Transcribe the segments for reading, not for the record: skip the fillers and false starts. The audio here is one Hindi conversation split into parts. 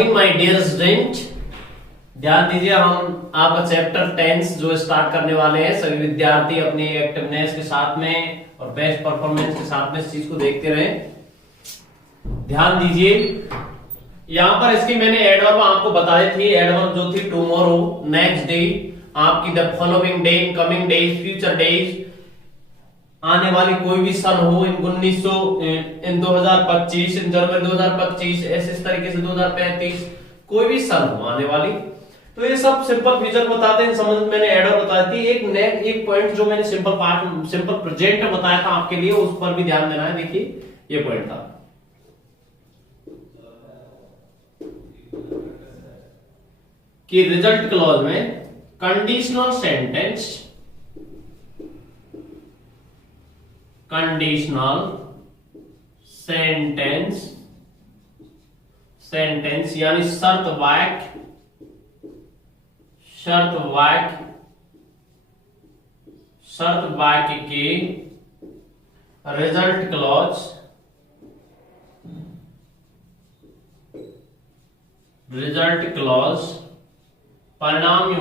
Morning my dear student. ध्यान दीजिए, हम आपका चैप्टर 10 जो स्टार्ट करने वाले हैं। सभी विद्यार्थी अपनी एक्टिवनेस के साथ में और बेस्ट परफॉर्मेंस के साथ में इस चीज को देखते रहें। ध्यान दीजिए, यहाँ पर इसकी मैंने एडवर्ब आपको बताई थी। एडवर्ब जो थी टुमारो, नेक्स्ट डे, आपकी the following day, coming days, future days, आने वाली कोई भी सन हो, इन 1900, इन 2025, इन जनवरी 2025, ऐसे इस तरीके से 2035, कोई भी सन हो आने वाली, तो ये सब सिंपल फ्यूचर बताते हैं। समझ मैंने एडवर्ब बताई थी। एक पॉइंट जो मैंने सिंपल प्रेजेंट बताया था आपके लिए, उस पर भी ध्यान देना है। देखिए ये पॉइंट था कि रिजल्ट क्लॉज में कंडीशनल सेंटेंस यानी शर्त वाक्य के रिजल्ट क्लॉज परिणामी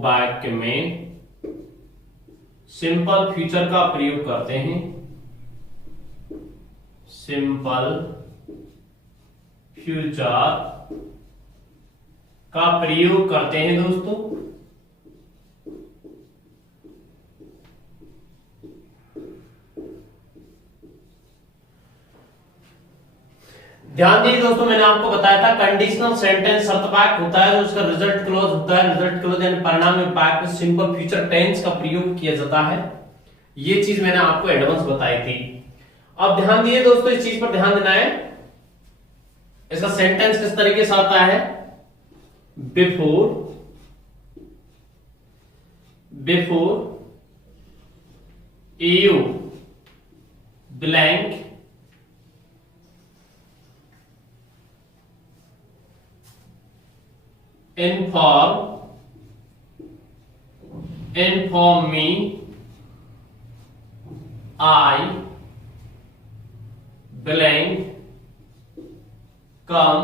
वाक्य में सिंपल फ्यूचर का प्रयोग करते हैं। सिंपल फ्यूचर का प्रयोग करते हैं दोस्तों। ध्यान दीजिए दोस्तों, मैंने आपको बताया था कंडीशनल सेंटेंस शर्त वाक्य होता है, जो उसका रिजल्ट क्लॉज होता है। रिजल्ट क्लॉज यानी परिणामी वाक्य में सिंपल फ्यूचर टेंस का प्रयोग किया जाता है। ये चीज मैंने आपको एडवांस बताई थी। अब ध्यान दीजिए दोस्तों, इस चीज पर ध्यान देना है। इसका सेंटेंस किस तरीके से आता है? Before you blank inform me, I blank come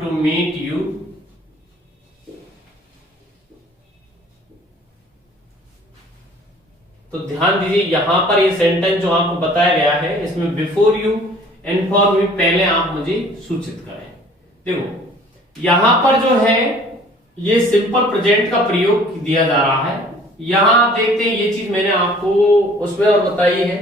to meet you. तो ध्यान दीजिए, यहां पर ये सेंटेंस जो आपको बताया गया है, इसमें बिफोर यू इन्फॉर्म मी, पहले आप मुझे सूचित करें। देखो यहां पर जो है ये सिंपल प्रेजेंट का प्रयोग दिया जा रहा है। यहां आप देखते हैं, ये चीज मैंने आपको उसमें और बताई है।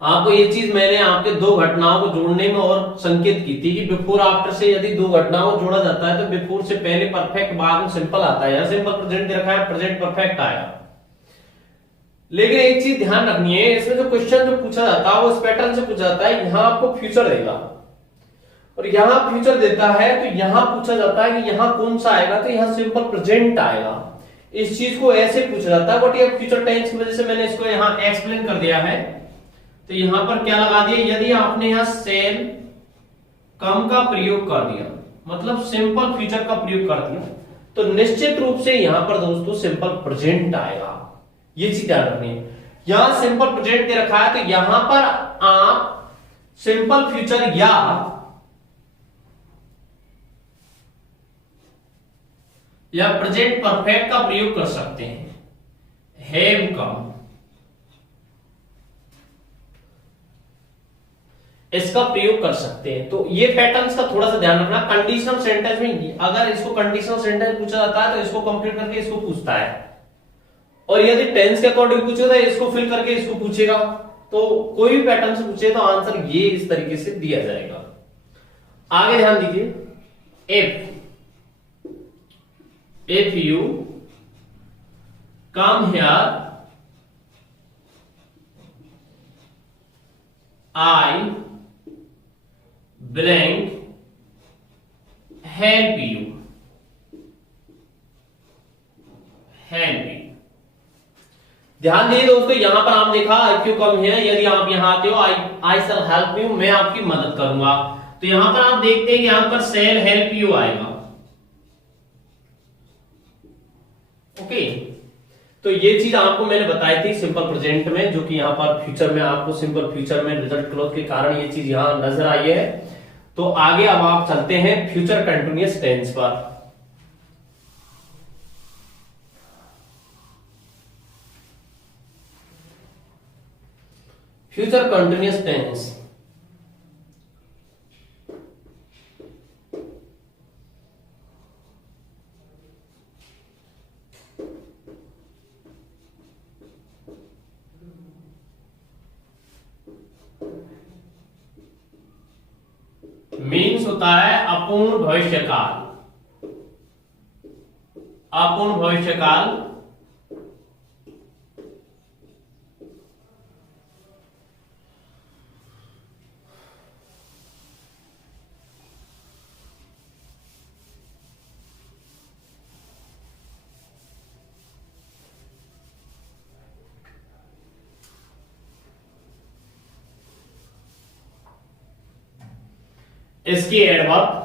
आपको ये चीज मैंने आपके दो घटनाओं को जोड़ने में और संकेत की थी कि बिफोर आफ्टर से यदि दो घटनाओं को जोड़ा जाता है तो बिफोर से पहले परफेक्ट, बाद में सिंपल आता है। यहां सिंपल प्रेजेंट दे रखा है, प्रेजेंट परफेक्ट आएगा। लेकिन एक चीज ध्यान रखनी है, इसमें जो क्वेश्चन जो पूछा जाता है वो इस पैटर्न से पूछा जाता है। यहां आपको फ्यूचर देगा और यहां फ्यूचर देता है, तो यहां पूछा जाता है कि यहां कौन सा आएगा, तो यहां सिंपल प्रेजेंट आएगा। इस चीज को ऐसे पूछा जाता है, बट ये फ्यूचर टेंस की वजह से मैंने इसको यहां एक्सप्लेन कर दिया है। तो यहां पर क्या लगा दिया, यदि आपने यहां सेल कम का प्रयोग कर दिया, मतलब सिंपल फ्यूचर का प्रयोग कर दिया, तो निश्चित रूप से यहां पर दोस्तों सिंपल प्रेजेंट आएगा। ये चीज ध्यान रखनी है। यहां सिंपल प्रेजेंट दे रखा है, तो यहां पर आप सिंपल फ्यूचर या प्रेजेंट परफेक्ट का प्रयोग कर सकते हैं। हैव कम, इसका प्रयोग कर सकते हैं। तो ये पैटर्न्स का थोड़ा सा ध्यान रखना। कंडीशनल सेंटेंस में अगर इसको कंडीशनल सेंटेंस पूछा जाता है तो इसको कंप्लीट करके इसको पूछता है, और यदि टेंस के अकॉर्डिंग पूछेगा तो इसको फिल करके इसको पूछेगा। तो कोई भी पैटर्न से पूछे तो आंसर ये इस तरीके से दिया जाएगा। आगे ध्यान दीजिए, if you come here, I blank help you. ध्यान दीजिए दोस्तों, यहां पर आप देखा इफ यू कम हियर, यदि आप यहां आते हो, आई शैल हेल्प यू, मैं आपकी मदद करूंगा। तो यहां पर आप देखते हैं कि यहां पर सेल हेल्प यू आएगा। ओके, तो ये चीज आपको मैंने बताई थी सिंपल प्रेजेंट में, जो कि यहां पर फ्यूचर में आपको सिंपल फ्यूचर में रिजल्ट क्लोज के कारण ये चीज यहां नजर आई है। तो आगे अब आप चलते हैं फ्यूचर कंटिन्यूअस टेंस पर। फ्यूचर कंटिन्यूअस टेंस मीन्स होता है अपूर्ण भविष्यकाल। अपूर्ण भविष्यकाल इसकी एडवर्ब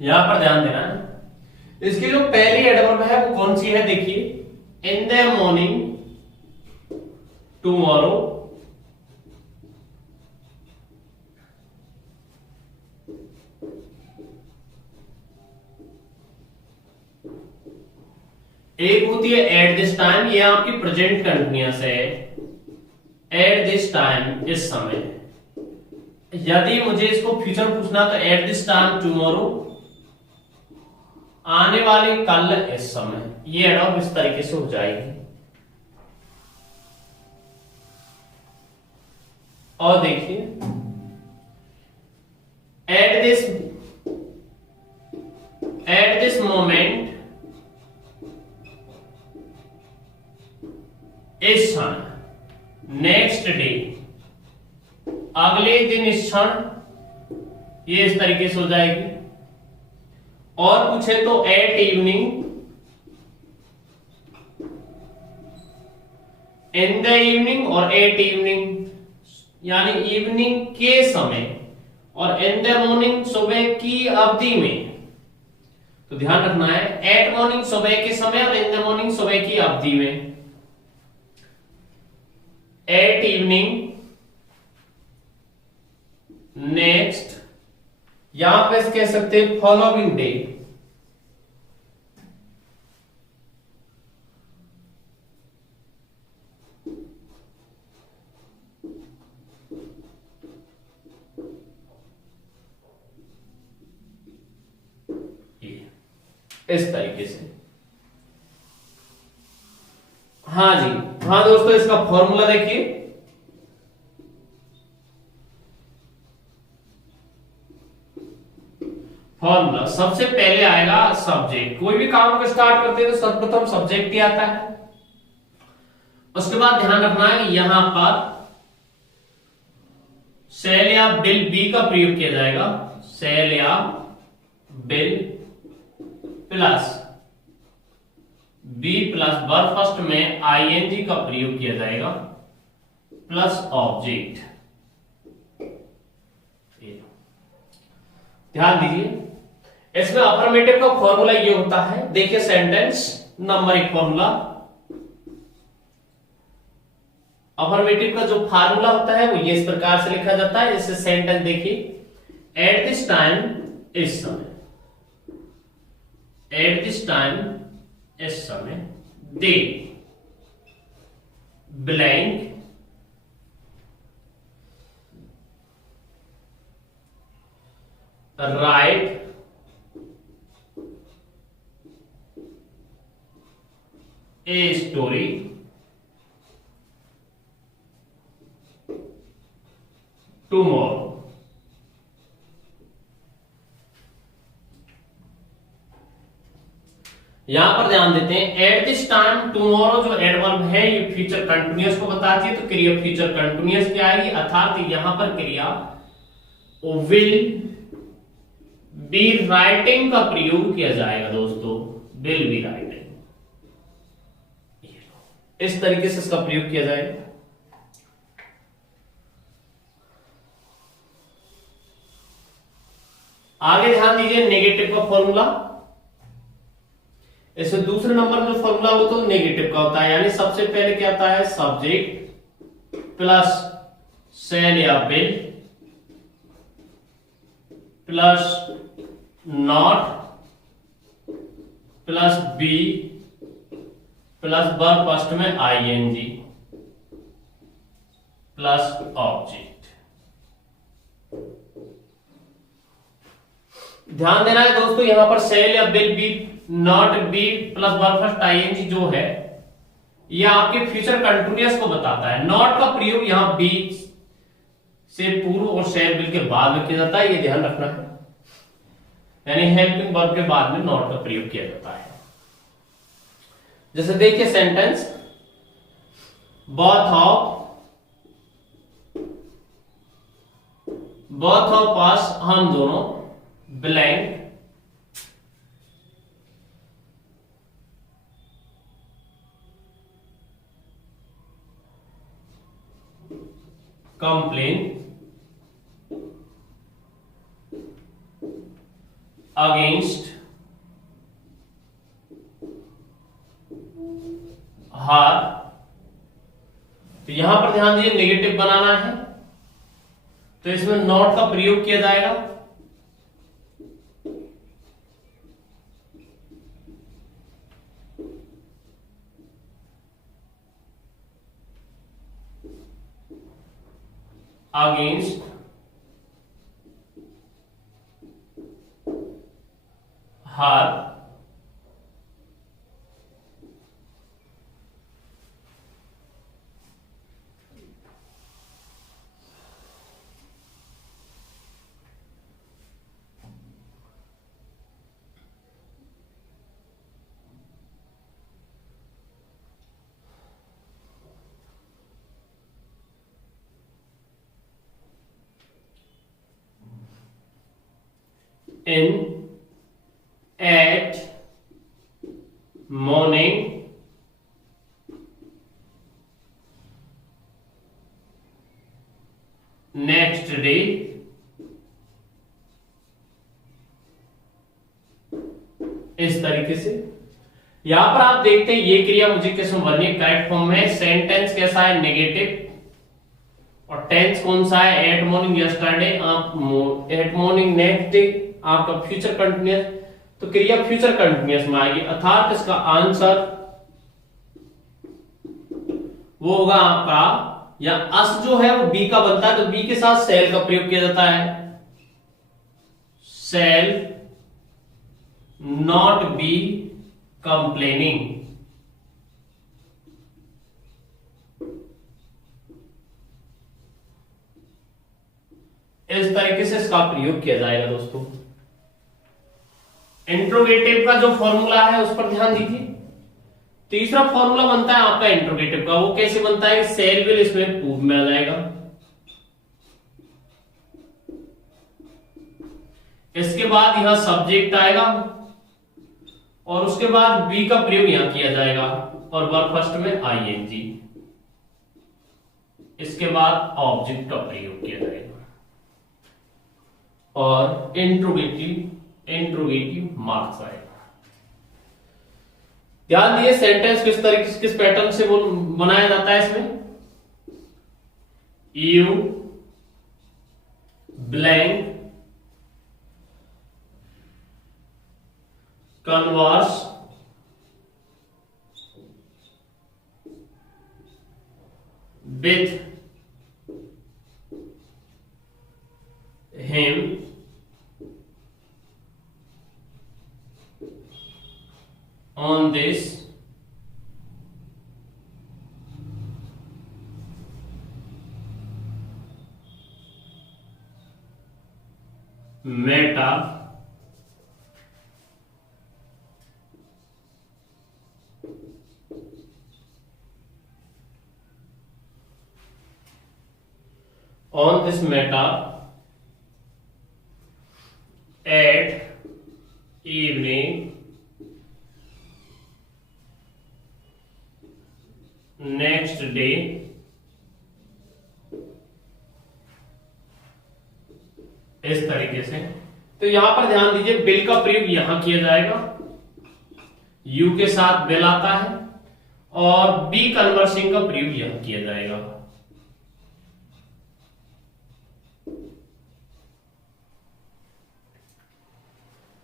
यहां पर ध्यान देना है। इसकी जो पहली एडवर्ब है वो कौन सी है, देखिए, इन द मॉर्निंग, टुमारो, एक होती है एट दिस टाइम, ये आपकी प्रेजेंट कंटिन्यूअस है। एट दिस टाइम, इस समय। यदि मुझे इसको फ्यूचर पूछना तो एट दिस टाइम टुमारो, आने वाले कल, इस समय। ये एडवर्ब इस तरीके से हो जाएगी। और देखिए, एट दिस मोमेंट, इस क्षण, नेक्स्ट डे, अगले दिन, इस क्षण, ये इस तरीके से हो जाएगी। और पूछे तो at evening, in the evening और एट इवनिंग, यानी इवनिंग के समय, और इन द मॉर्निंग, सुबह की अवधि में। तो ध्यान रखना है, एट मॉर्निंग सुबह के समय और इन द मॉर्निंग सुबह की अवधि में। एट इवनिंग, नेक्स्ट, यहां पे कह सकते हैं फॉलोइंग डे। इस तरीके से। हाँ जी, हाँ दोस्तों, इसका फॉर्मूला देखिए। फॉर्मूला सबसे पहले आएगा सब्जेक्ट। कोई भी काम को स्टार्ट करते हैं तो सर्वप्रथम सब्जेक्ट ही आता है। उसके बाद ध्यान रखना है कि यहां पर सेल या बिल बी का प्रयोग किया जाएगा। सेल या will plus be plus verb first में आईएनजी का प्रयोग किया जाएगा प्लस ऑब्जेक्ट। ध्यान दीजिए, इसमें अफर्मेटिव का फॉर्मूला ये होता है। देखिए, सेंटेंस नंबर एक फॉर्मूला, अफर्मेटिव का जो फार्मूला होता है वो ये इस प्रकार से लिखा जाता है। जैसे सेंटेंस देखिए, एट दिस टाइम, इस समय, एट दिस टाइम, इस समय, they blank write a story tomorrow. यहां पर ध्यान देते हैं, एट दिस टाइम टुमारो जो एडवर्ब है ये फ्यूचर कंटिन्यूअस को बताती है। तो क्रिया फ्यूचर कंटिन्यूअस क्या आएगी, अर्थात यहां पर क्रिया विल बी राइटिंग का प्रयोग किया जाएगा दोस्तों। विल बी राइटिंग, इस तरीके से इसका प्रयोग किया जाएगा। आगे ध्यान दीजिए नेगेटिव का फॉर्मूला। इससे दूसरे नंबर में जो फॉर्मूला हो तो नेगेटिव का होता है, यानी सबसे पहले क्या आता है, सब्जेक्ट प्लस सेल या will plus not plus be plus verb first में आईएनजी प्लस ऑब्जेक्ट। ध्यान देना है दोस्तों, यहां पर सेल या will be not be plus verb first ING जो है यह आपके फ्यूचर कंटिन्यूअस को बताता है। नॉट का प्रयोग यहां बी से पूर्व और सेल बिल के बाद में किया जाता है, ये ध्यान रखना है, यानी हेल्पिंग वर्ब के बाद में नॉट का प्रयोग किया जाता है। जैसे देखिए सेंटेंस, बोथ ऑफ अस, हम दोनों, ब्लैंक कंप्लेन अगेंस्ट हार। तो यहां पर ध्यान दीजिए नेगेटिव बनाना है तो इसमें नॉट का प्रयोग किया जाएगा। अगेंस्ट हार in at morning next day इस तरीके से। यहां पर आप देखते हैं ये क्रिया मुझे किस में बननी है, करेक्ट फॉर्म में। सेंटेंस कैसा है, नेगेटिव, और टेंस कौन सा है, एट मॉर्निंग यस्टरडे, आप एट मॉर्निंग नेक्स्ट डे, आपका फ्यूचर कंटिन्यूअस, तो क्रिया फ्यूचर कंटिन्यूअस में आएगी, अर्थात इसका आंसर वो होगा आपका, या अस जो है वो बी का बनता है तो बी के साथ सेल का प्रयोग किया जाता है, सेल नॉट बी कंप्लेनिंग। इस तरीके से इसका प्रयोग किया जाएगा दोस्तों। इंट्रोगेटिव का जो फॉर्मूला है उस पर ध्यान दीजिए। तीसरा फॉर्मूला बनता है आपका इंट्रोगेटिव का, वो कैसे बनता है, सेल विल इसमें पूर्व में आ जाएगा, इसके बाद यहां सब्जेक्ट आएगा और उसके बाद बी का प्रयोग यहां किया जाएगा और वर्ब फर्स्ट में आईएनजी, इसके बाद ऑब्जेक्ट का प्रयोग किया जाएगा और इंट्रोगेटिव मार्क्स आएगा। ध्यान दिए सेंटेंस किस तरीके से, किस पैटर्न से वो बनाया जाता है। इसमें you blank converse with him on this matter at evening यहां पर ध्यान दीजिए, बिल का प्रयोग यहां किया जाएगा, यू के साथ बिल आता है, और बी कन्वर्सिंग का प्रयोग यहां किया जाएगा।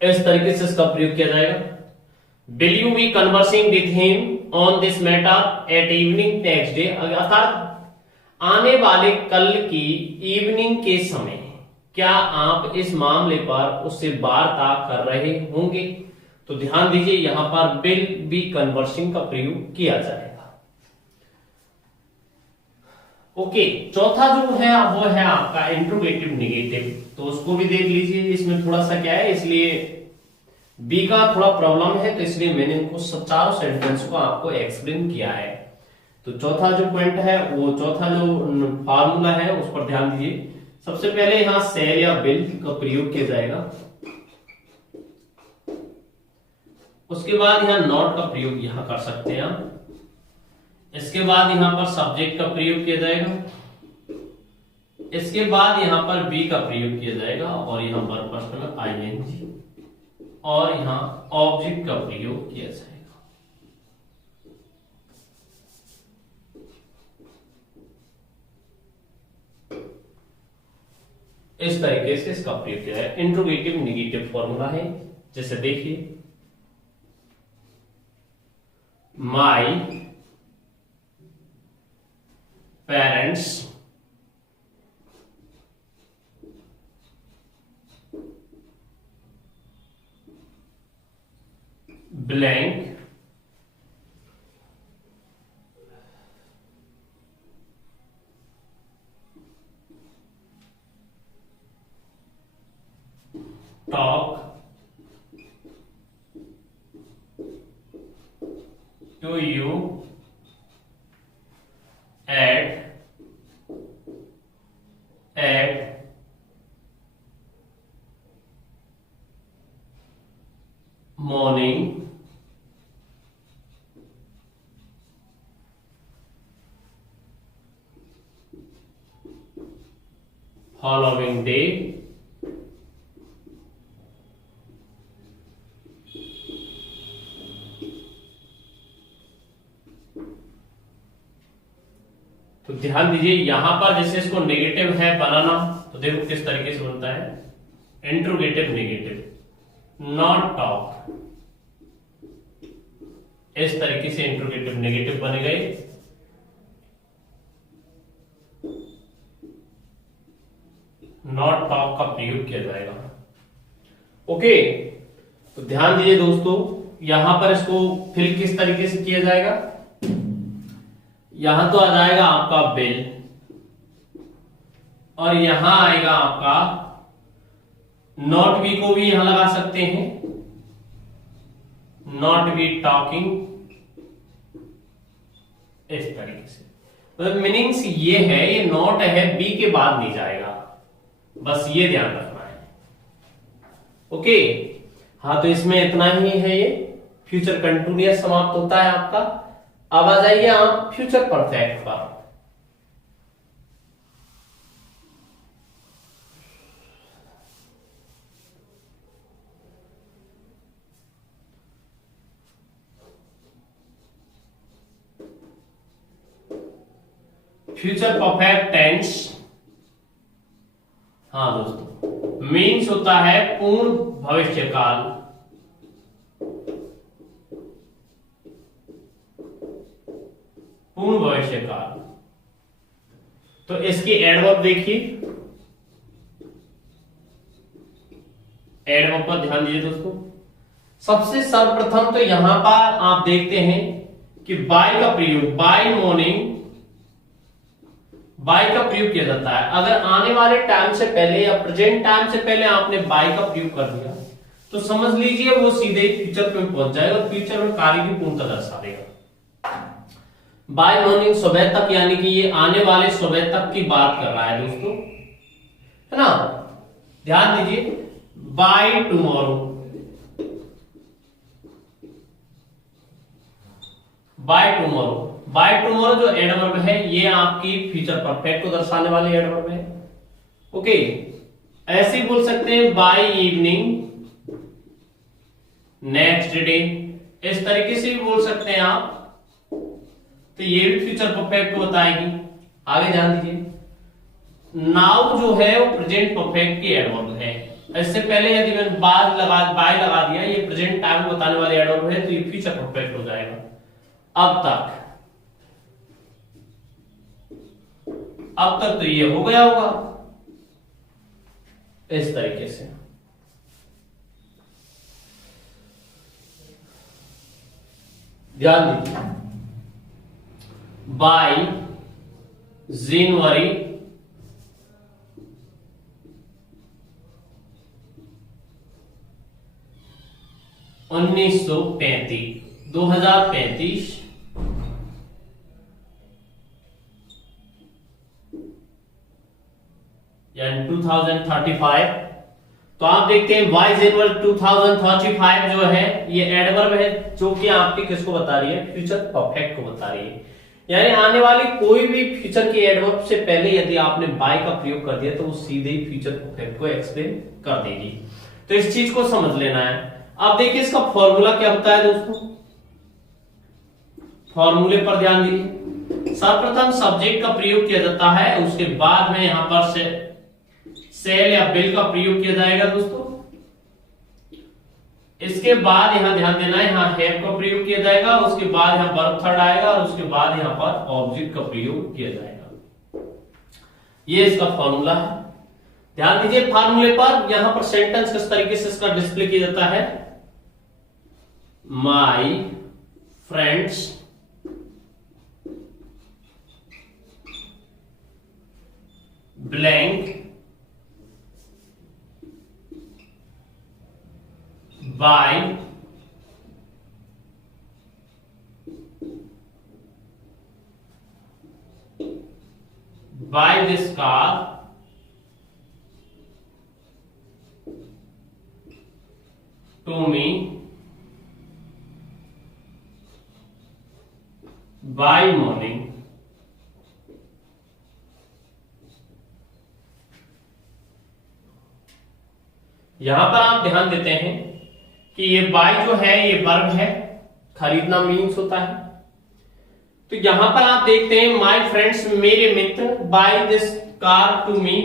इस तरीके से इसका प्रयोग किया जाएगा। Will you be conversing with him on this matter at evening next day, अर्थात आने वाले कल की इवनिंग के समय क्या आप इस मामले पर उससे वार्ता कर रहे होंगे। तो ध्यान दीजिए, यहां पर विल बी कन्वर्सिंग का प्रयोग किया जाएगा। ओके, चौथा जो है वो है आपका इंट्रोगेटिव नेगेटिव, तो उसको भी देख लीजिए। इसमें थोड़ा सा क्या है, इसलिए बी का थोड़ा प्रॉब्लम है, तो इसलिए मैंने इनको चारों सेंटेंस को आपको एक्सप्लेन किया है। तो चौथा जो पॉइंट है, वो चौथा जो फार्मूला है उस पर ध्यान दीजिए। सबसे पहले यहां सेल या बिल का प्रयोग किया जाएगा, उसके बाद यहां नॉट का प्रयोग यहां कर सकते हैं आप, इसके बाद यहां पर सब्जेक्ट का प्रयोग किया जाएगा, इसके बाद यहां पर बी का प्रयोग किया जाएगा, और यहां पर प्रश्न में आईएनजी, और यहां ऑब्जेक्ट का प्रयोग किया जाएगा। इस तरीके से इसका प्रयोग किया है। इंट्रोगेटिव नेगेटिव फॉर्मूला है, जैसे देखिए, my parents blank talk to you at morning following day तो ध्यान दीजिए, यहां पर जैसे इसको नेगेटिव है बनाना, तो देखो किस तरीके से बनता है, इंट्रोगेटिव नेगेटिव, नॉट टॉक, इस तरीके से इंट्रोगेटिव नेगेटिव बने गए। नॉट टॉक का प्रयोग किया जाएगा। ओके, तो ध्यान दीजिए दोस्तों, यहां पर इसको फिर किस तरीके से किया जाएगा, यहां तो आ जाएगा आपका बिल, और यहां आएगा आपका नॉट बी को भी यहां लगा सकते हैं, नॉट बी टॉकिंग, इस तरीके से। तो मीनिंग्स ये है, ये नॉट है, बी के बाद नहीं जाएगा, बस ये ध्यान रखना है। ओके, हाँ, तो इसमें इतना ही है। ये फ्यूचर कंटिन्यूअस समाप्त होता है आपका। अब आ जाइए आप फ्यूचर परफेक्ट पर। फ्यूचर परफेक्ट टेंस, हाँ दोस्तों, मीन्स होता है पूर्ण भविष्यकाल, पूर्ण भविष्यकाल। तो इसकी एडवर्ब देखिए, एडवर्ब पर ध्यान दीजिए दोस्तों। सबसे सर्वप्रथम तो यहां पर आप देखते हैं कि बाय का प्रयोग, बाय मॉर्निंग, बाय का प्रयोग किया जाता है। अगर आने वाले टाइम से पहले या प्रेजेंट टाइम से पहले आपने बाय का प्रयोग कर दिया, तो समझ लीजिए वो सीधे फ्यूचर पे पहुंच जाएगा, और फ्यूचर में कार्य की पूर्णता दर्शा देगा। बाय मॉर्निंग सुबह तक, यानी कि ये आने वाले सुबह तक की बात कर रहा है दोस्तों, है ना। ध्यान दीजिए, by tomorrow, by tomorrow, by tomorrow जो एडवर्ब है, ये आपकी फ्यूचर परफेक्ट को दर्शाने वाली एडवर्ब है। ओके, ऐसे ही बोल सकते हैं बाय इवनिंग नेक्स्ट डे, इस तरीके से भी बोल सकते हैं आप। तो ये भी फ्यूचर परफेक्ट को बताएगी। आगे ध्यान दीजिए, नाउ जो है वो प्रेजेंट परफेक्ट की एडवर्ब है। इससे पहले यदि मैंने बाय लगा दिया, ये प्रेजेंट टाइम को बताने वाले एडवर्ब है, तो ये फ्यूचर परफेक्ट हो जाएगा। अब तक तो ये हो गया होगा इस तरीके से। ध्यान दीजिए, बाय जनवरी 2035 यानी 2035। तो आप देखते हैं बाय जनवरी 2035 जो है ये एडवर्ब है, जो कि आपके किसको बता रही है, फ्यूचर परफेक्ट को बता रही है। यानी आने वाली कोई भी फ्यूचर के एडवर्ब से पहले यदि आपने बाय का प्रयोग कर दिया तो वो सीधे ही फ्यूचर परफेक्ट को एक्सप्लेन कर देगी। तो इस चीज को समझ लेना है। अब देखिए इसका फॉर्मूला क्या होता है दोस्तों, फॉर्मूले पर ध्यान दीजिए। सर्वप्रथम सब्जेक्ट का प्रयोग किया जाता है, उसके बाद में यहां पर सेल या बिल का प्रयोग किया जाएगा दोस्तों। इसके बाद यहां ध्यान देना है, यहां हैव का प्रयोग किया जाएगा, उसके बाद यहां वर्ब थर्ड आएगा और उसके बाद यहां पर ऑब्जेक्ट का प्रयोग किया जाएगा। ये इसका फॉर्मूला है। ध्यान दीजिए फॉर्मूले पर। यहां पर सेंटेंस किस तरीके से इसका डिस्प्ले किया जाता है, my friends blank by this car to me by morning. यहां पर आप ध्यान देते हैं कि ये बाय जो है ये वर्ब है, खरीदना मीन्स होता है। तो यहां पर आप देखते हैं माय फ्रेंड्स मेरे मित्र buy this car to me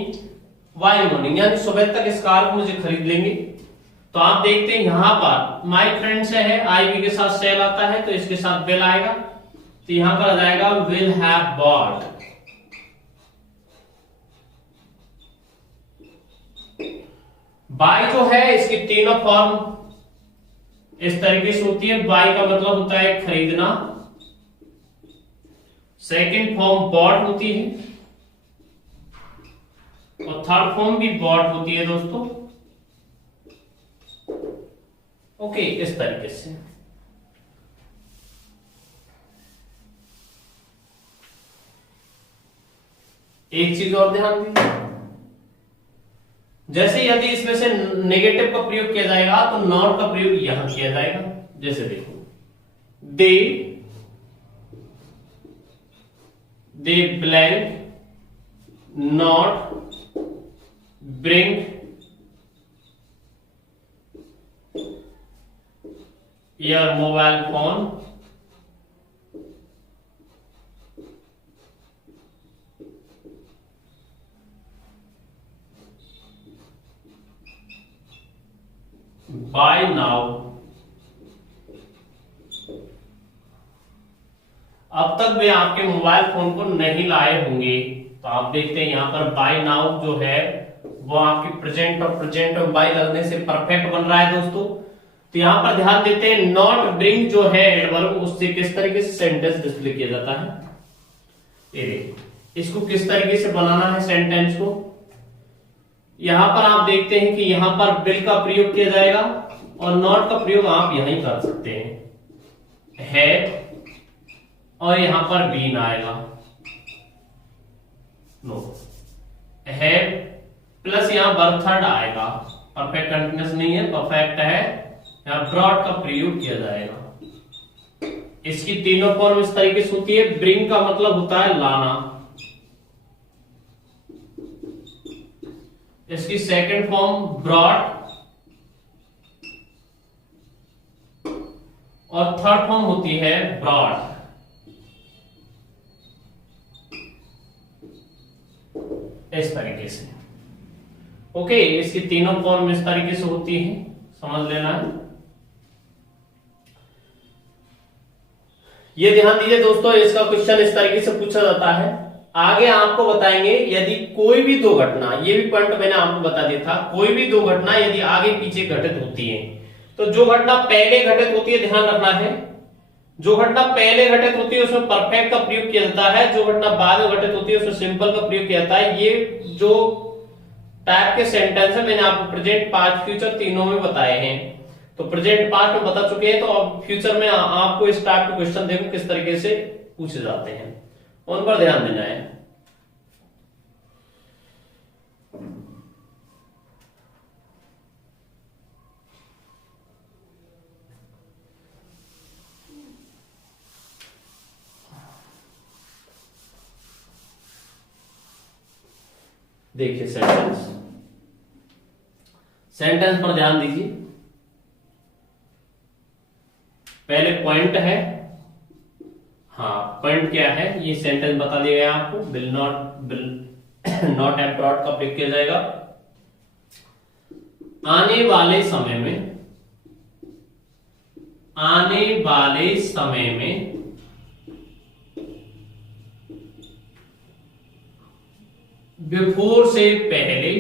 by morning, यानी सुबह तक इस कार को मुझे खरीद लेंगे। तो आप देखते हैं यहां पर माय फ्रेंड्स है, आई वी के साथ सेल आता है तो इसके साथ बिल आएगा, तो यहां पर आ जाएगा विल हैव बॉट। बाय जो है इसकी तीनों फॉर्म इस तरीके से होती है। बाय का मतलब होता है खरीदना, सेकंड फॉर्म बॉट होती है और थर्ड फॉर्म भी बॉट होती है दोस्तों। ओके, इस तरीके से। एक चीज और ध्यान दीजिए, जैसे यदि इसमें से नेगेटिव का प्रयोग किया जाएगा तो नॉट का प्रयोग यहां किया जाएगा। जैसे देखो, they blank not bring your mobile phone by now. अब तक वे आपके मोबाइल फोन को नहीं लाए होंगे, तो आप देखते हैं यहां पर बाय नाउ जो है वो आपकी प्रेजेंट और बाय लगने से परफेक्ट बन रहा है दोस्तों। तो यहां पर ध्यान देते हैं नॉट ब्रिंग जो है एडवर्ब, उससे किस तरीके से सेंटेंस डिस्प्ले किया जाता है। ये देखो इसको किस तरीके से बनाना है सेंटेंस को। यहां पर आप देखते हैं कि यहां पर बिल का प्रयोग किया जाएगा और नॉट का प्रयोग आप यहीं कर सकते हैं, है और यहां पर बीन आएगा, नो है प्लस यहां वर्ब थर्ड आएगा। परफेक्ट कंटीन्यूअस नहीं है, परफेक्ट है, यहां ब्रॉड का प्रयोग किया जाएगा। इसकी तीनों फॉर्म इस तरीके से होती है। ब्रिंग का मतलब होता है लाना, इसकी सेकंड फॉर्म ब्रॉड और थर्ड फॉर्म होती है ब्रॉड। इस तरीके से ओके, इसकी तीनों फॉर्म इस तरीके से होती है, समझ लेना है। ये ध्यान दीजिए दोस्तों, इसका क्वेश्चन इस तरीके से पूछा जाता है। आगे आपको बताएंगे यदि कोई भी दो घटना, ये भी पॉइंट मैंने आपको बता दिया था, कोई भी दो घटना यदि आगे पीछे घटित होती है, तो जो घटना पहले घटित होती है, ध्यान रखना है, जो घटना पहले घटित होती है उसमें परफेक्ट का प्रयोग किया जाता है, जो घटना बाद में घटित होती है उसमें सिंपल का प्रयोग किया जाता है। ये जो टाइप के सेंटेंस है मैंने आपको प्रेजेंट, पास्ट, फ्यूचर तीनों में बताए हैं। तो प्रेजेंट पास्ट में बता चुके हैं, तो अब फ्यूचर में आपको इस टाइप के क्वेश्चन देखो किस तरीके से पूछे जाते हैं, उन पर ध्यान देना है। देखिए सेंटेंस पर ध्यान दीजिए। पहले पॉइंट है, हाँ पॉइंट क्या है, ये सेंटेंस बता दिया गया आपको। विल नॉट हैव ब्रॉट का प्रयोग किया जाएगा। आने वाले समय में, आने वाले समय में बिफोर से पहले,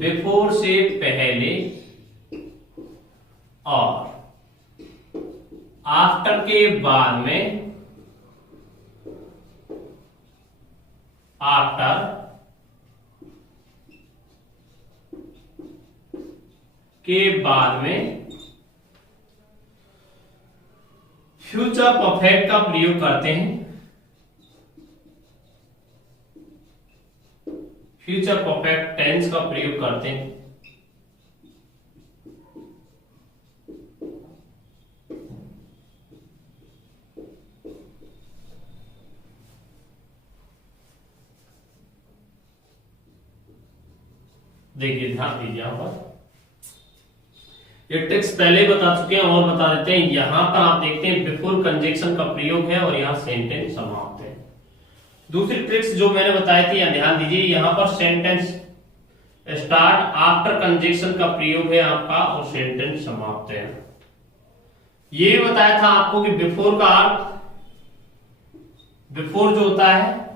बिफोर से पहले और आफ्टर के बाद में, आफ्टर के बाद में फ्यूचर परफेक्ट का प्रयोग करते हैं। फ्यूचर परफेक्ट टेंस का प्रयोग करते हैं। देखिए ध्यान दीजिए, यहां पर ये ट्रिक्स पहले बता चुके हैं और बता देते हैं। यहां पर आप देखते हैं बिफोर कंजंक्शन का प्रयोग है और यहां सेंटेंस समाप्त है। दूसरी ट्रिक्स जो मैंने बताई थी, यहां ध्यान दीजिए, यहां पर सेंटेंस स्टार्ट आफ्टर कंजंक्शन का प्रयोग है आपका और सेंटेंस समाप्त है। ये बताया था आपको कि बिफोर का अर्थ, बिफोर जो होता है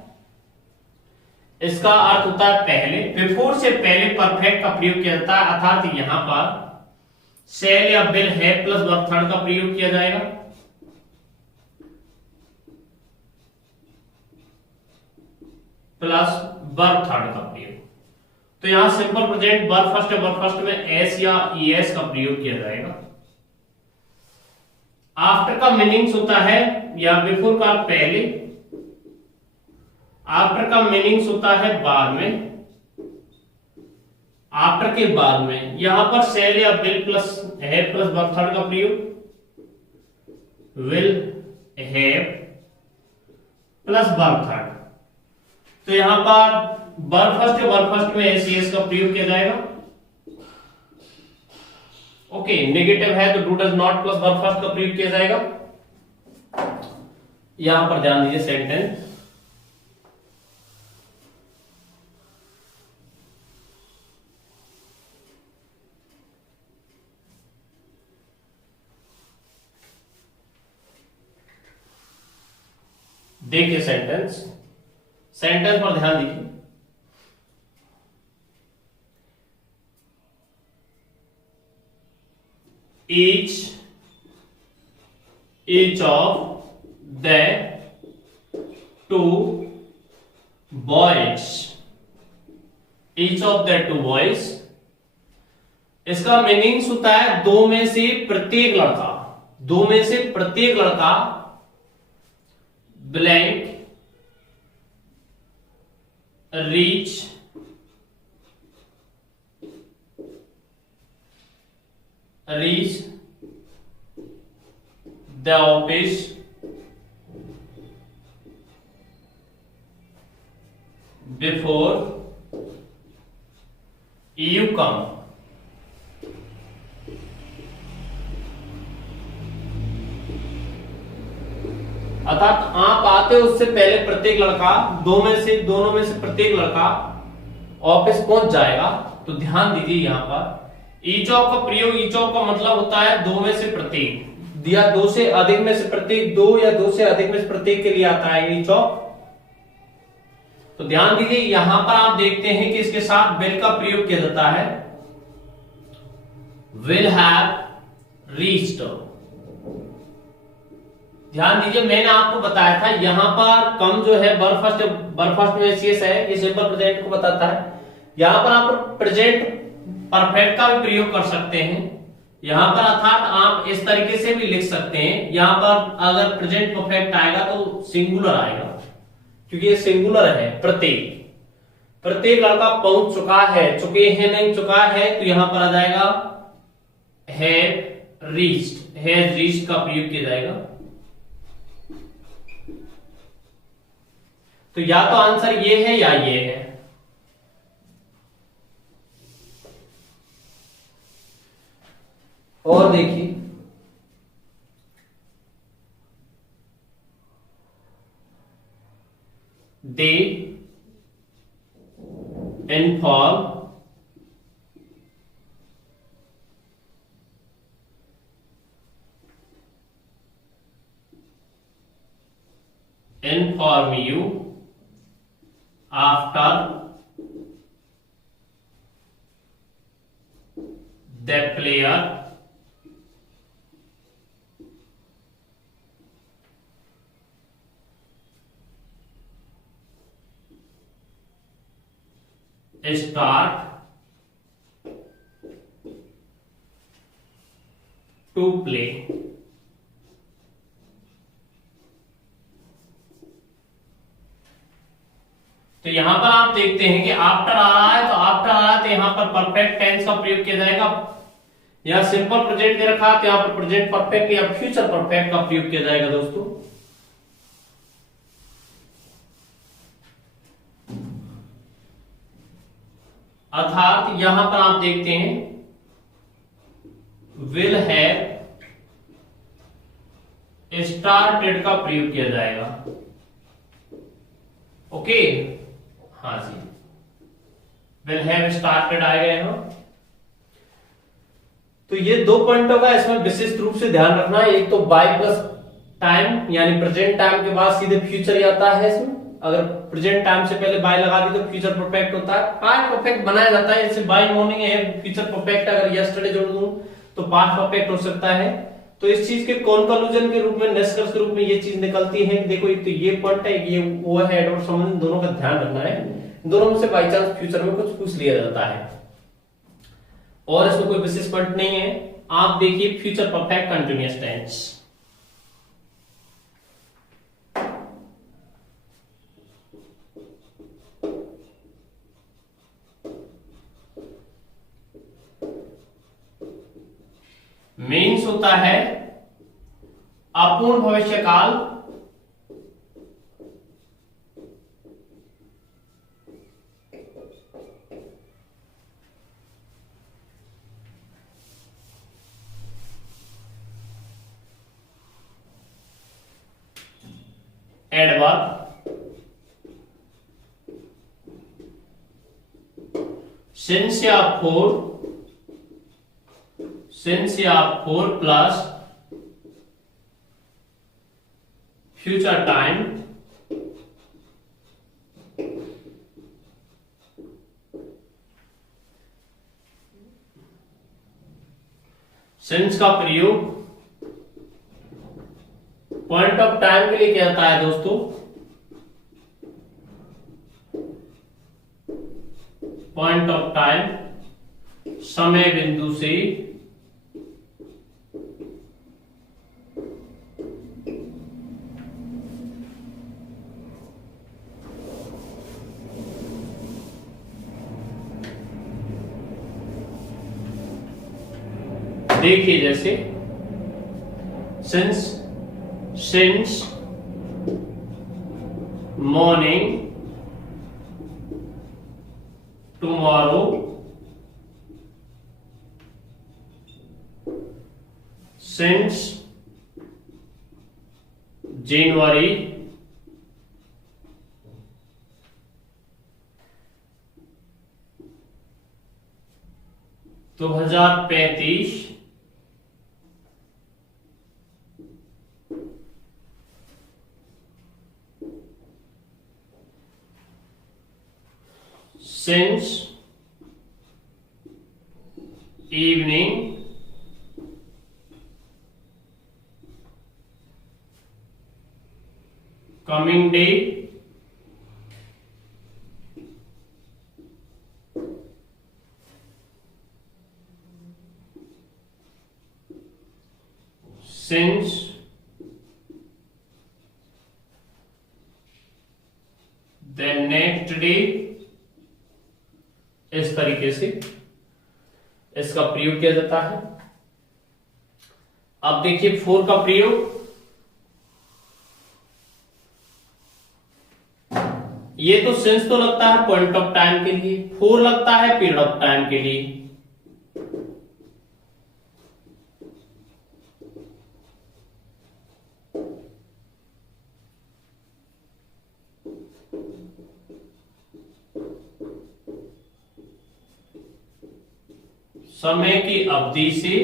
इसका अर्थ होता है पहले। बिफोर से पहले परफेक्ट का प्रयोग किया जाता है, अर्थात यहां पर शैल या will have plus verb third का प्रयोग किया जाएगा। प्लस वर्ब थर्ड का प्रयोग, तो यहां सिंपल प्रेजेंट वर्ब फर्स्ट है, वर्ब फर्स्ट में एस या ईएस का प्रयोग किया जाएगा। आफ्टर का मीनिंग्स होता है, या बिफोर का पहले, आफ्टर का मीनिंग्स होता है बाद में, आफ्टर के बाद में। यहां पर शैल या will plus have plus verb third का प्रयोग, will have plus verb third. तो यहां पर वर्ब फर्स्ट, वर्ब फर्स्ट में एस ईएस का प्रयोग किया जाएगा। ओके, नेगेटिव है तो do does not plus verb first का प्रयोग किया जाएगा। यहां पर ध्यान दीजिए सेंटेंस, देखिए सेंटेंस, सेंटेंस पर ध्यान दीजिए। each of the two boys, each of the two boys, इसका मीनिंग्स होता है दो में से प्रत्येक लड़का, दो में से प्रत्येक लड़का blank reach the office before come. अर्थात आप आते हो उससे पहले प्रत्येक लड़का दोनों में से प्रत्येक लड़का ऑफिस पहुंच जाएगा। तो ध्यान दीजिए यहां पर ईच ऑफ का प्रयोग, ईच ऑफ का मतलब होता है दो में से प्रत्येक, या दो से अधिक में से प्रत्येक, दो या दो से अधिक में से प्रत्येक के लिए आता है ईच ऑफ। तो ध्यान दीजिए यहां पर आप देखते हैं कि इसके साथ विल का प्रयोग किया जाता है, विल हैव रीच्ड। ध्यान दीजिए मैंने आपको बताया था यहां पर कम जो है बरफस्ट में सीएस है, ये सिंपल प्रेजेंट को बताता है। यहां पर आप प्रेजेंट परफेक्ट का भी प्रयोग कर सकते हैं यहां पर, अर्थात आप इस तरीके से भी लिख सकते हैं। यहां पर अगर प्रेजेंट परफेक्ट आएगा तो सिंगुलर आएगा, क्योंकि ये सिंगुलर है। प्रत्येक लड़का पहुंच चुका है, चुके हैं नहीं चुका है, तो यहां पर आ जाएगा हैव रीच्ड का प्रयोग किया जाएगा। तो या तो आंसर ये है या ये है। और देखिए दे inform you after the player start to play। तो यहां पर आप देखते हैं कि आफ्टर आ रहा है, तो आफ्टर आ रहा है तो यहां पर परफेक्ट टेंस का प्रयोग किया जाएगा। यहां सिंपल प्रेजेंट दे रखा है तो यहां पर प्रेजेंट परफेक्ट या फ्यूचर परफेक्ट का प्रयोग किया जाएगा दोस्तों। अर्थात यहां पर आप देखते हैं विल हैव स्टार्टेड का प्रयोग किया जाएगा। ओके हाँ जी, विल हैव स्टार्टेड आएगा यहां। तो ये दो पॉइंट होगा, इसमें विशिष्ट रूप से ध्यान रखना है। एक तो बाय प्लस टाइम यानी प्रेजेंट टाइम के बाद सीधे फ्यूचर ही आता है इसमें। अगर प्रेजेंट टाइम से पहले बाय लगा दी तो फ्यूचर परफेक्ट होता है। पास्ट परफेक्ट बनाया जाता है, जैसे बाय मॉर्निंग है फ्यूचर परफेक्ट, अगर यस्टरडे जोड़ दूं तो पास्ट परफेक्ट हो सकता है। तो इस चीज के कॉन्क्लूजन के रूप में, निष्कर्ष के रूप में ये चीज निकलती है। देखो एक तो ये पॉइंट है, ये वो है, एडवर्ब संबंध, दोनों का ध्यान रखना है। दोनों में से बाई चांस फ्यूचर में कुछ पूछ लिया जाता है और इसमें कोई विशेष पॉइंट नहीं है। आप देखिए future perfect continuous tense, means होता है अपूर्ण भविष्यकाल एडवर्ब सिंस या for plus future time since का प्रयोग पॉइंट ऑफ टाइम के लिए क्या होता है दोस्तों? पॉइंट ऑफ टाइम समय बिंदु से देखिए जैसे since morning tomorrow since January 2035 since evening coming day since the next day। इस तरीके से इसका प्रयोग किया जाता है। अब देखिए फोर का प्रयोग, ये तो सिंस तो लगता है पॉइंट ऑफ टाइम के लिए, फोर लगता है पीरियड ऑफ टाइम के लिए। समय की अवधि से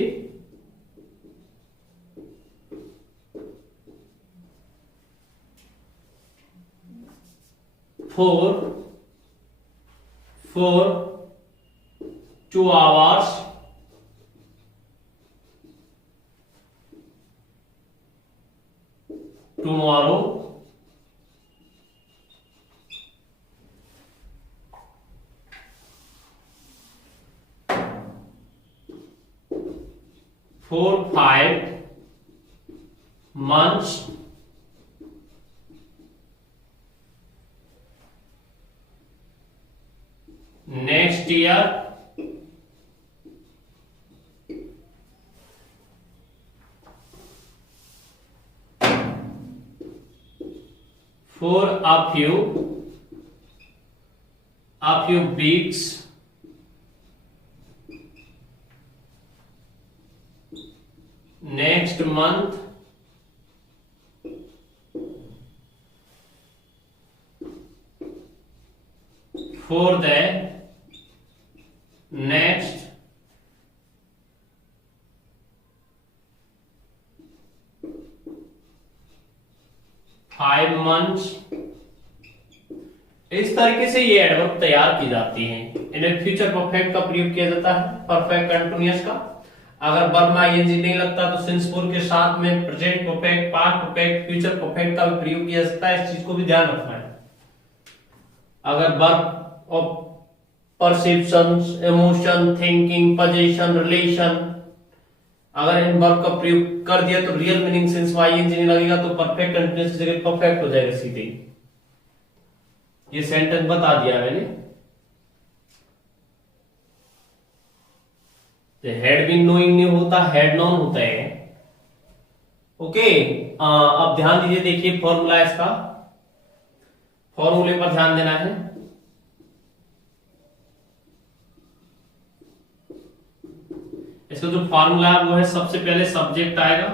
four 2 hours tomorrow for 5 months next year for a few weeks next month for the next 5 months। इस तरीके से ये एडवर्ब तैयार की जाती हैं। इन्हें फ्यूचर परफेक्ट का प्रयोग किया जाता है, परफेक्ट कंटिन्यूअस का। अगर वर्ब में आईएनजी नहीं लगता तो सिंस फोर के साथ में present perfect, past perfect, future perfect का भी प्रयोग किया जाता है। इस चीज को भी ध्यान रखना है। अगर verb of perception, emotion, thinking, position, relation, अगर इन वर्ब का प्रयोग कर दिया तो रियल मीनिंग सेंस में आईएनजी नहीं लगेगा तो परफेक्ट कंटिन्यूअस की जगह परफेक्ट हो जाएगा सीधे। ये सेंटेंस बता दिया मैंने। हैड बीन नोइंग नहीं होता, हैड नोन होता है। ओके, अब ध्यान दीजिए, देखिए फॉर्मूला इसका, फॉर्मूले पर ध्यान देना है। इसका जो फॉर्मूला है वो है, सबसे पहले सब्जेक्ट आएगा,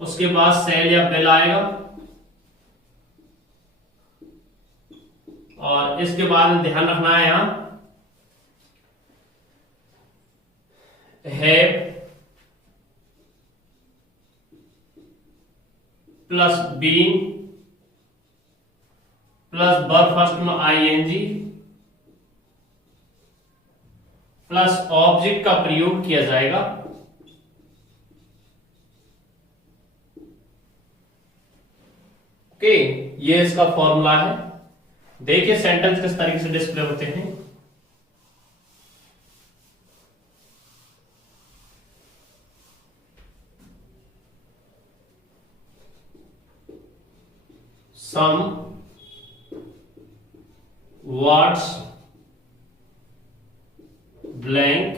उसके बाद सेल या बेल आएगा, और इसके बाद ध्यान रखना है यहां have plus been plus verb first में आईएनजी प्लस ऑब्जेक्ट का प्रयोग किया जाएगा। ओके, ये इसका फॉर्मूला है। देखिए सेंटेंस किस तरीके से डिस्प्ले होते हैं। Some words blank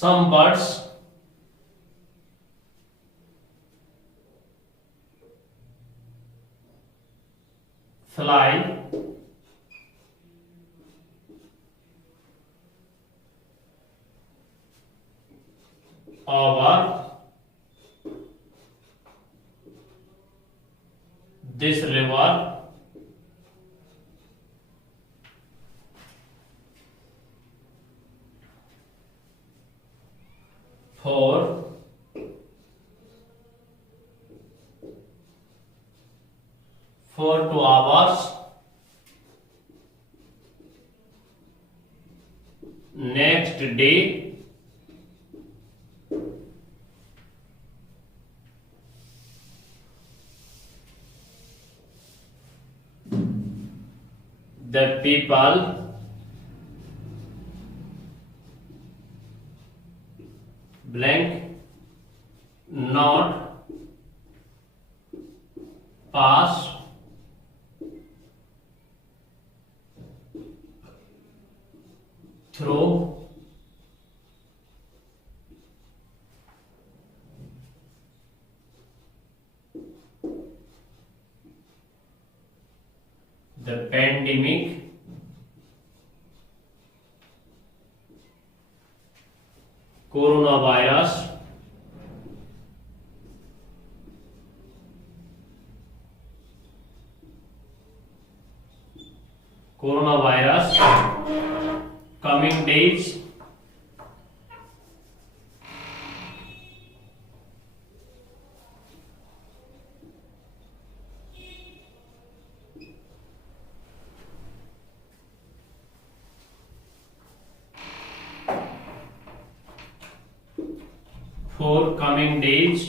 some birds fly over this river for 2 hours. Next day, the people blank not pass through the pandemic coronavirus coming days for coming days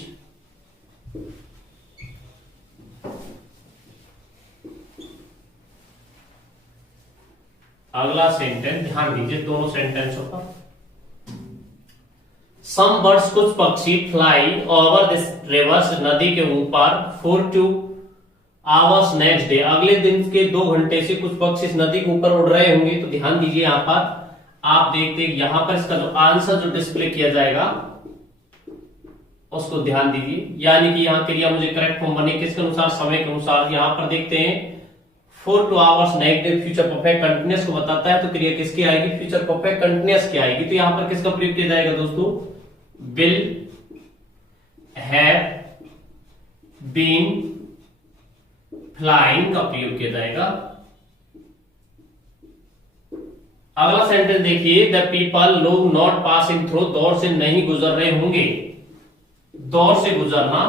अगला सेंटेंस ध्यान दीजिए दोनों सेंटेंसों पर। सम बर्ड्स कुछ पक्षी फ्लाई ओवर दिस रिवर्स नदी के ऊपर फॉर 2 hours नेक्स्ट डे अगले दिन के 2 घंटे से कुछ पक्षी इस नदी के ऊपर उड़ रहे होंगे। तो ध्यान दीजिए यहां पर आप देखते यहां पर इसका जो आंसर जो डिस्प्ले किया जाएगा उसको ध्यान दीजिए, यानी कि यहाँ क्रिया मुझे करेक्ट फॉर्म बने किसके अनुसार, समय के अनुसार। यहां पर देखते हैं for 2 hours negative future perfect continuous को बताता है, तो क्रिया किसकी आएगी, फ्यूचर परफेक्ट कंटिन्यूअस की आएगी। तो यहां पर किसका प्रयोग किया जाएगा दोस्तों, विल हैव बीन फ्लाइंग का प्रयोग किया जाएगा। अगला सेंटेंस देखिए, द पीपल लोग नॉट पासिंग थ्रू दौर से नहीं गुजर रहे होंगे, दौर से गुजरना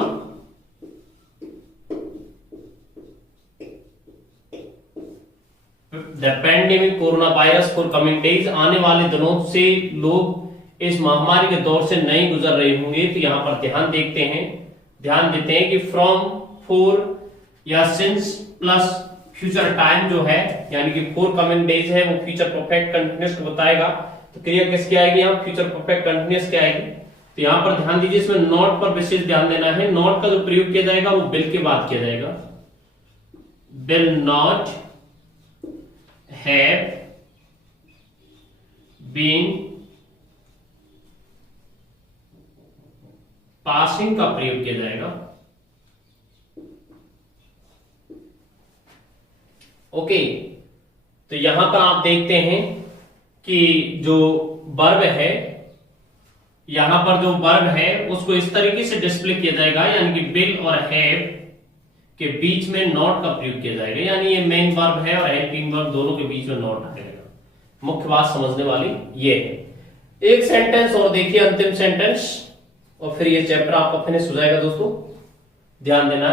the pandemic corona virus for coming days आने वाले दिनों से लोग इस महामारी के दौर से नहीं गुजर रहे होंगे। तो यहां पर ध्यान देते हैं कि फ्रॉम फॉर या सिंस प्लस फ्यूचर टाइम जो है यानी कि फॉर कमिंग डेज है वो फ्यूचर परफेक्ट कंटिन्यूअस को बताएगा। तो क्रिया किसकी आएगी, यहाँ फ्यूचर परफेक्ट कंटिन्यूअस की आएगी। तो यहां पर ध्यान दीजिए, इसमें नॉट पर विशेष ध्यान देना है। नॉट का जो प्रयोग किया जाएगा वो बिल के बाद किया जाएगा, will not have been passing का प्रयोग किया जाएगा। ओके, तो यहां पर आप देखते हैं कि जो वर्ब है, यहां पर जो वर्ब है उसको इस तरीके से डिस्प्ले किया जाएगा, यानी कि विल और हैव के बीच में नॉट का प्रयोग किया जाएगा। यानी ये मेन वर्ब है और हेल्पिंग वर्ब दोनों के बीच में नॉट आ जाएगा। मुख्य बात समझने वाली ये है। एक सेंटेंस और देखिए, अंतिम सेंटेंस, और फिर ये चैप्टर आपका फिनिश हो जाएगा दोस्तों। ध्यान देना,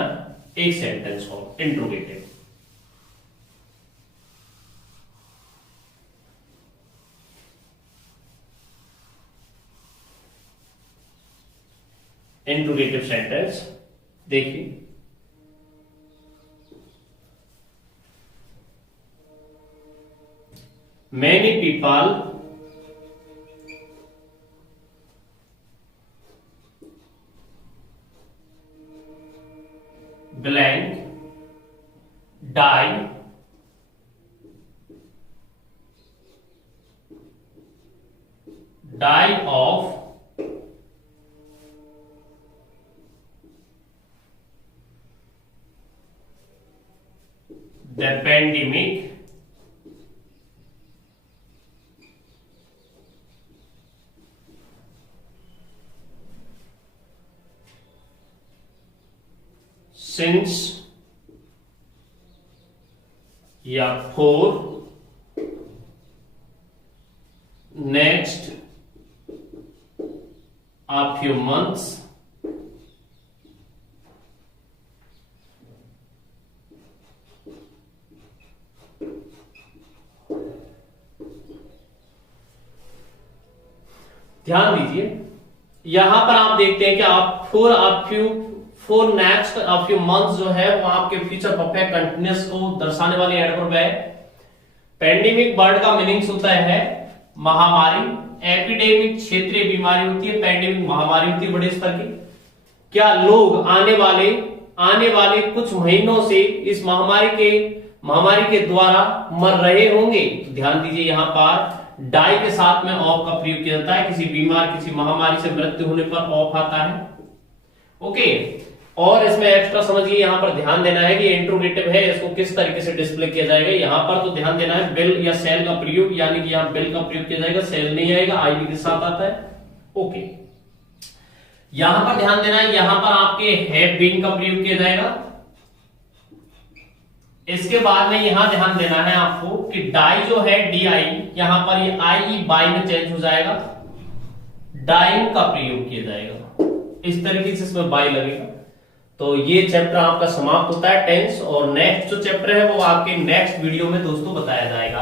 एक सेंटेंस और इंट्रोगेटिव। इंट्रोगेटिव सेंटेंस देखिए, many people blank die of pandemic since या for next a few months ध्यान दीजिए, यहां पर आप देखते हैं कि आप for next a few months जो है वो आपके फ्यूचर परफेक्ट कंटिन्यूअस को दर्शाने वाले एडवर्ब है। पैंडेमिक वर्ड का मीनिंग्स होता है महामारी, एपिडेमिक क्षेत्रीय बीमारी होती है, पैंडेमिक महामारी होती है बड़े स्तर की। क्या लोग आने वाले कुछ महीनों से इस महामारी के द्वारा मर रहे होंगे? तो ध्यान दीजिए, यहां पर डाई के साथ में ऑफ का प्रयोग किया जाता है। किसी महामारी से मृत्यु होने पर ऑफ आता है। ओके, और इसमें एक्स्ट्रा समझिए, यहां पर ध्यान देना है कि इंट्रोगेटिव है, इसको किस तरीके से डिस्प्ले किया जाएगा। यहां पर तो ध्यान देना है बिल या सेल का प्रयोग, यानी कि यहां बिल का प्रयोग किया जाएगा, सेल नहीं आएगा, आईवी के साथ आता है। ओके, यहां पर ध्यान देना है, यहां पर आपके हैव बीन का प्रयोग किया जाएगा। इसके बाद में यहां ध्यान देना है आपको कि डाई जो है DI, यहां पर ये IE बाई में चेंज हो जाएगा, डाइंग का प्रयोग किया जाएगा। इस तरीके से इसमें बाई लगेगा। तो ये चैप्टर आपका समाप्त होता है टेंस, और नेक्स्ट जो चैप्टर है वो आपके नेक्स्ट वीडियो में दोस्तों बताया जाएगा।